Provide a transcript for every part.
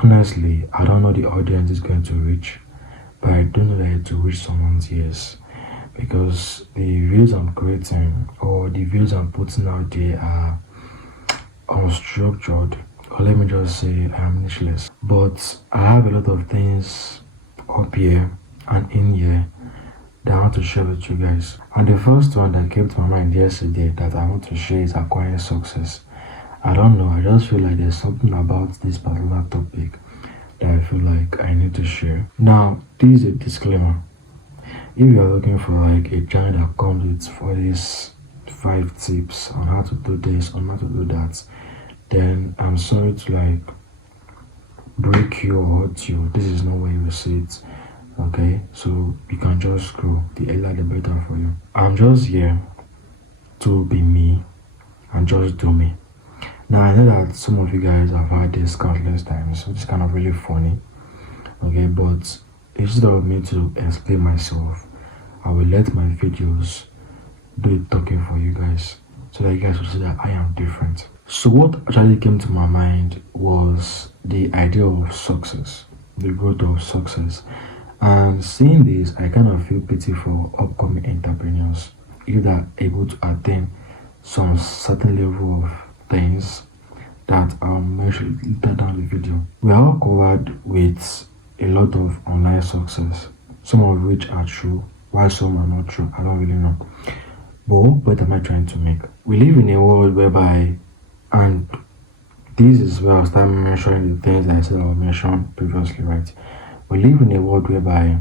Honestly, I don't know the audience is going to reach, but I do know that it will reach someone's ears because the views I'm creating or the views I'm putting out there are unstructured, or let me just say I'm nicheless. But I have a lot of things up here and in here that I want to share with you guys. And the first one that came to my mind yesterday that I want to share is acquiring success. I don't know, I just feel like there's something about this particular topic that I feel like I need to share. Now, this is a disclaimer. If you are looking for like a channel that comes with for these 5 tips on how to do this, on how to do that, then I'm sorry to like break you or hurt you. This is not where you will see it. Okay, so you can just scroll. The earlier the better for you. I'm just here to be me and just do me. Now I know that some of you guys have heard this countless times, so it's kind of really funny. Okay, but instead of me to explain myself, I will let my videos do the talking for you guys so that you guys will see that I am different. So what actually came to my mind was the idea of success, the growth of success. And seeing this, I kind of feel pity for upcoming entrepreneurs if they're able to attain some certain level of things that I'll mention later down the video. We are all covered with a lot of online success, some of which are true, while some are not true. I don't really know. But what point am I trying to make? We live in a world whereby, and this is where I'll start mentioning the things that I said I will mention previously, right? We live in a world whereby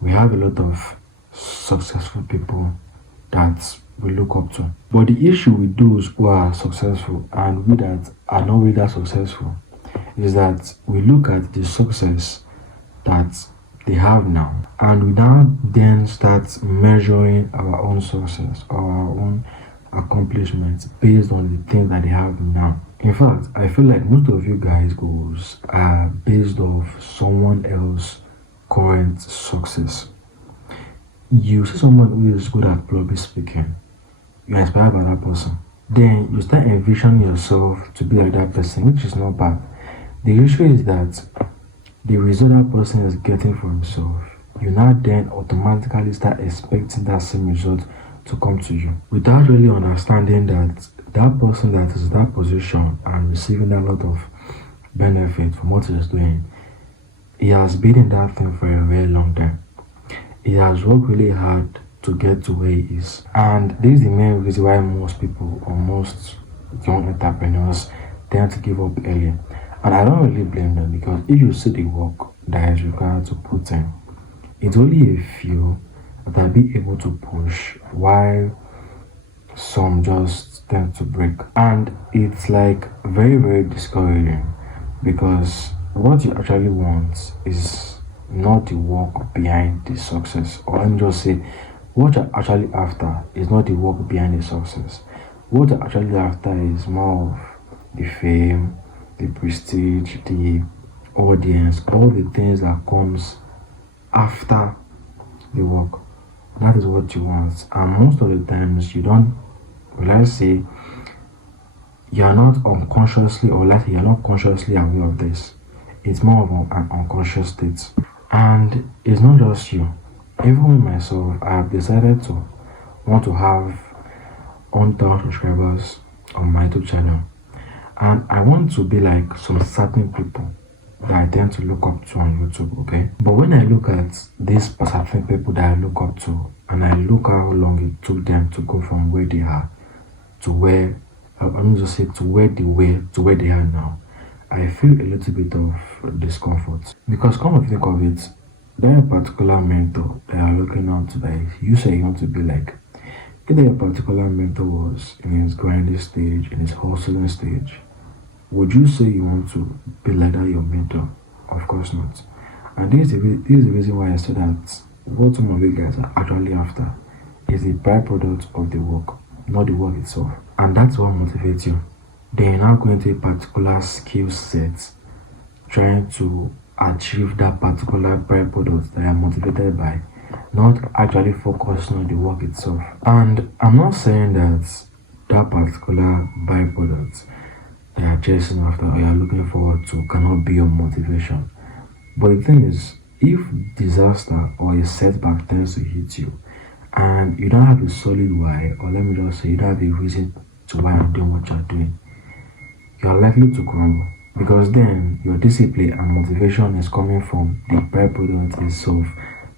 we have a lot of successful people that we look up to. But the issue with those who are successful and we that are not really that successful is that we look at the success that they have now and we now then start measuring our own success or our own accomplishments based on the things that they have now. In fact, I feel like most of you guys' goals are based off someone else's current success. You see someone who is good at public speaking, you're inspired by that person. Then you start envisioning yourself to be like that person, which is not bad. The issue is that the result that person is getting for himself, you now then automatically start expecting that same result to come to you without really understanding that that person that is in that position and receiving a lot of benefit from what he's doing, he has been in that thing for a very long time. He has worked really hard to get to where he is. And this is the main reason why most people or most young entrepreneurs tend to give up early. And I don't really blame them because if you see the work that is required to put in, it's only a few that will be able to push while some just tend to break. And it's like very, very discouraging because what you actually want is not the work behind the success. Or let me just say, what you're actually after is not the work behind the success. What you're actually after is more of the fame, the prestige, the audience, all the things that comes after the work. That is what you want. And most of the times you don't, let's say, you are not unconsciously or let's say you're not consciously aware of this. It's more of an unconscious state. And it's not just you. Even with myself, I have decided to want to have 1,000 subscribers on my YouTube channel. And I want to be like some certain people that I tend to look up to on YouTube, okay? But when I look at these certain people that I look up to, and I look how long it took them to go from where they are to where, I'm just say to where they are now, I feel a little bit of discomfort. Because come to think of it, that particular mentor that you're looking out to that you say you want to be like, if that particular mentor was in his grinding stage, in his hustling stage, would you say you want to be like that your mentor? Of course not. And this is the reason why I said that what some of you guys are actually after is the byproduct of the work, not the work itself. And that's what motivates you. Then you're now going to a particular skill set, trying to achieve that particular byproduct that you're motivated by, not actually focusing on the work itself. And I'm not saying that that particular byproduct that you're chasing after or you're looking forward to cannot be your motivation. But the thing is, if disaster or a setback tends to hit you and you don't have a solid why, or let me just say, you don't have a reason to why you're doing what you're doing, you're likely to crumble because then your discipline and motivation is coming from the byproduct itself,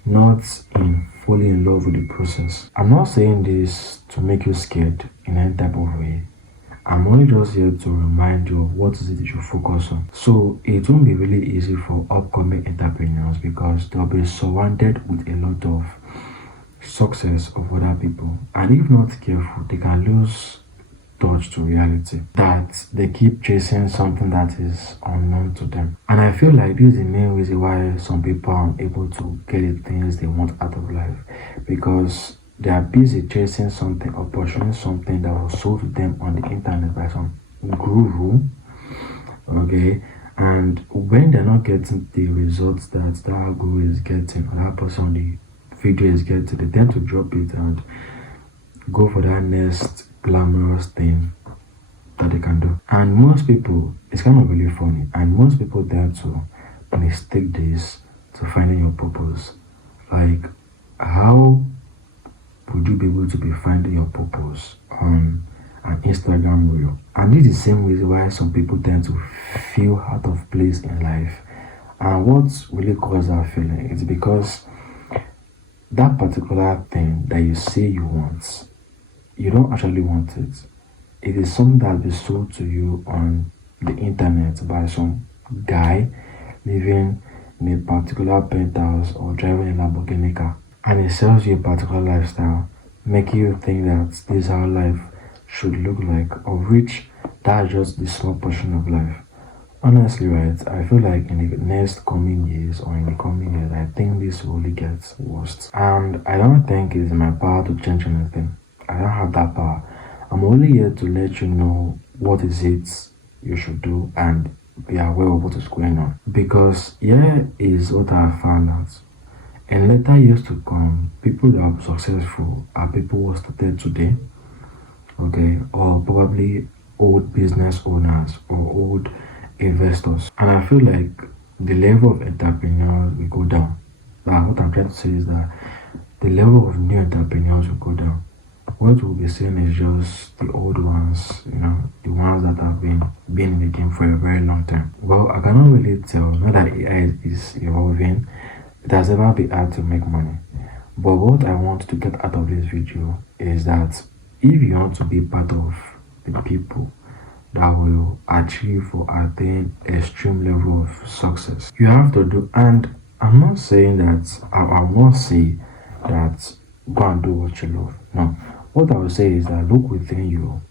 not in falling in love with the process. I'm not saying this to make you scared in any type of way. I'm only just here to remind you of what is it you should focus on. So it won't be really easy for upcoming entrepreneurs because they'll be surrounded with a lot of success of other people. And if not careful, they can lose touch to reality. That they keep chasing something that is unknown to them. And I feel like this is the main reason why some people are unable to get the things they want out of life. Because they are busy chasing something or pursuing something that was sold to them on the internet by some guru. Okay. And when they're not getting the results that that guru is getting or that person on the video is getting, they tend to drop it and go for that next glamorous thing that they can do. And most people, it's kind of really funny, and most people tend to mistake this to finding your purpose. Like, how would you be able to be finding your purpose on an Instagram reel? And this is the same reason why some people tend to feel out of place in life. And what really causes that feeling is because that particular thing that you say you want, you don't actually want it. It is something that is sold to you on the internet by some guy living in a particular penthouse or driving a Lamborghini car. And it sells you a particular lifestyle, making you think that this is how life should look like, of which that's just the small portion of life. Honestly, right, I feel like in the next coming years or in the coming years, I think this will only get worse. And I don't think it's in my power to change anything. I don't have that power. I'm only here to let you know what is it you should do and be aware of what is going on. Because here is what I found out. In later years to come, people that are successful are people who started today, okay, or probably old business owners or old investors. And I feel like the level of entrepreneurs will go down. But what I'm trying to say is that the level of new entrepreneurs will go down. What we'll be seeing is just the old ones, the ones that have been in the game for a very long time. Well, I cannot really tell. Not that AI is evolving. It has never been hard to make money. But what I want to get out of this video is that if you want to be part of the people that will achieve or attain extreme level of success, you have to do. And I'm not saying that I won't say that go and do what you love. No. What I will say is that look within you,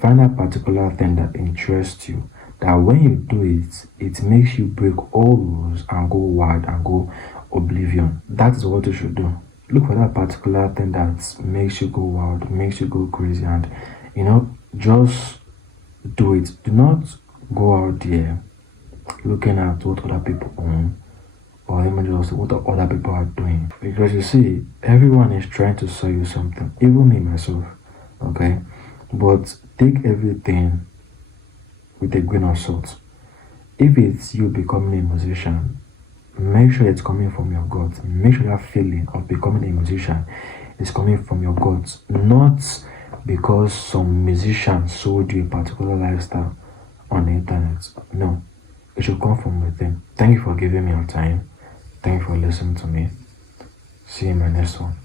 find a particular thing that interests you, that when you do it, it makes you break all rules and go wild and go oblivion. That is what you should do. Look for that particular thing that makes you go wild, makes you go crazy, and just do it. Do not go out there looking at what other people own or even just what the other people are doing. Because you see, everyone is trying to sell you something, even me myself, okay? But take everything with a grain of salt. If it's you becoming a musician, make sure it's coming from your gut. Make sure that feeling of becoming a musician is coming from your gut, not because some musician sold you a particular lifestyle on the internet. No, it should come from within. Thank you for giving me your time. Thank you for listening to me. See you in my next one.